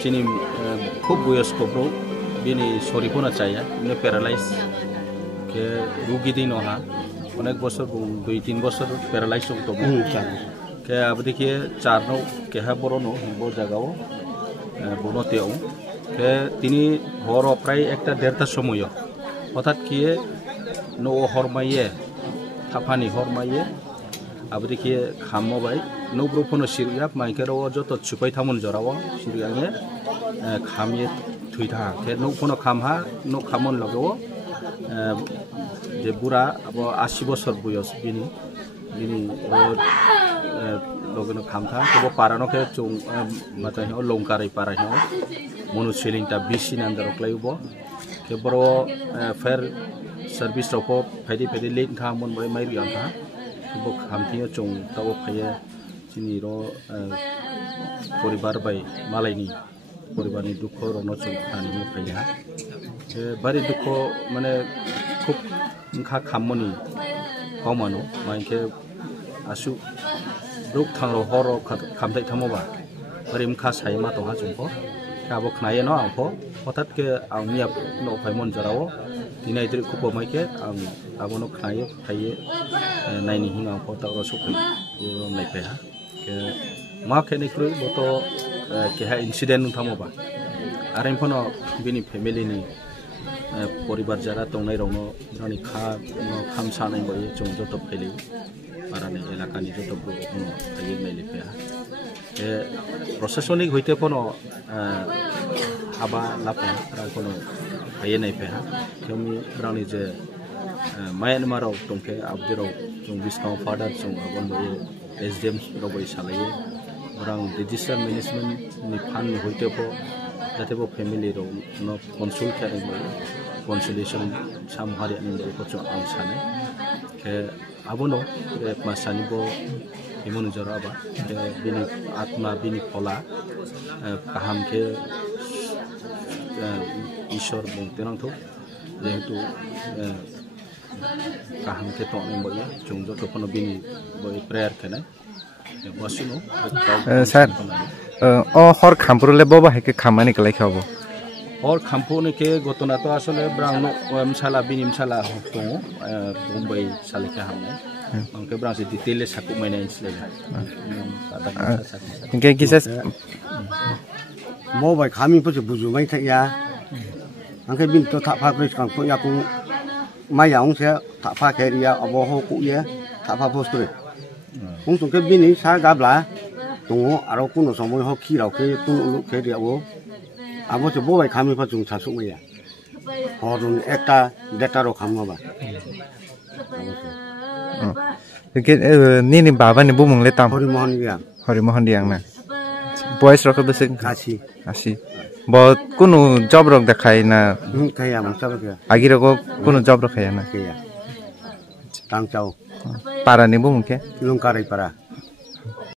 Cini খুব বয়স্ক bro bini sorry puna chaya ne paralyze ke rugi din oha onek bochor 2-3 bochor paralyze to ke abdi ke charno ke ha borono bo jagao bono teo ke tini horo pray ekta derta somoyo otat kiye no hormaye thapani hormaye abdi ke khammo bai no bro phono siruyap maikero joto chupai thamon jorawo siruyange khamye thuitha ke no phono khamha no khamon lagawo je bura abo 80 bochor boyos bini logeno khamtha ko parano ke chung matai no longkarai parai no monu selling ta bisi nandar klaibo ke bro fair service roko phaidi late khamon bai mai riang tha bo khamthio chung tawo phaye chini ro poribar bai malaini poribarni dukho rono chung khani phaye bari dukho mane khub kha khammoni komano maike asu ruk thangro horo khamtai thamoba bari mkha saima to ha chungko kabo khnaye no ampo hotat ke angnia no phaimon jarao dinai dri khupo maike ang abono khnaye phaye naini hinga ampo ta ro sokoi yo nai pe ha ke ma khene krui boto ke ha incident thamoba arim phono bini family ni poribar jara tongnai rongno rani kha no khamsa nai bai chung joto phele parani elaka ni joto bro no ayi nai le pe ha ke processonic hoite phono haba lapa rang phono ayi nai pe ha kemi rani je Myanmar rok tongke abdiro chung discount father chung abon bai SDM robai salaye orang disaster management ni fan hoite po jate bo family ro no consult kare bai consolation samhari ani bai ko chung ang sane ke abono masani bo imon jara ba bini atma bini phola kaham ke ishor bong tenang tho jehetu kaham ke to ni bai chung jo to phono bini bai prayer kene basuno sir o hor khamprule boba heke khamani kelai khabo hor khampone ke gotona to asole brang msala bini msala to Mumbai salike hamne angke brang se detail saku maina insle ingke kisas mo bai khami po se buju mai thaya angke bin to tha pha pres kang po ya ku mai yaung se tha pha ke ria abo ho ku ye tha pha postre ung sung ke bini sa gabla tongo aro kuno somoy ho khi rao ke tung lu ke dia wo abo se bo bai khami pa chung chasuk maya horun ekta data ro kham ba ke ni baba ni bumung le tam hori mohan ya hori mohan diang na boys rok bese kasi asi bo kuno job rok dekhai na kaya mang sa ba agi rok kuno job rok khaya na kaya tang chau para ni bumung ke lungkarai para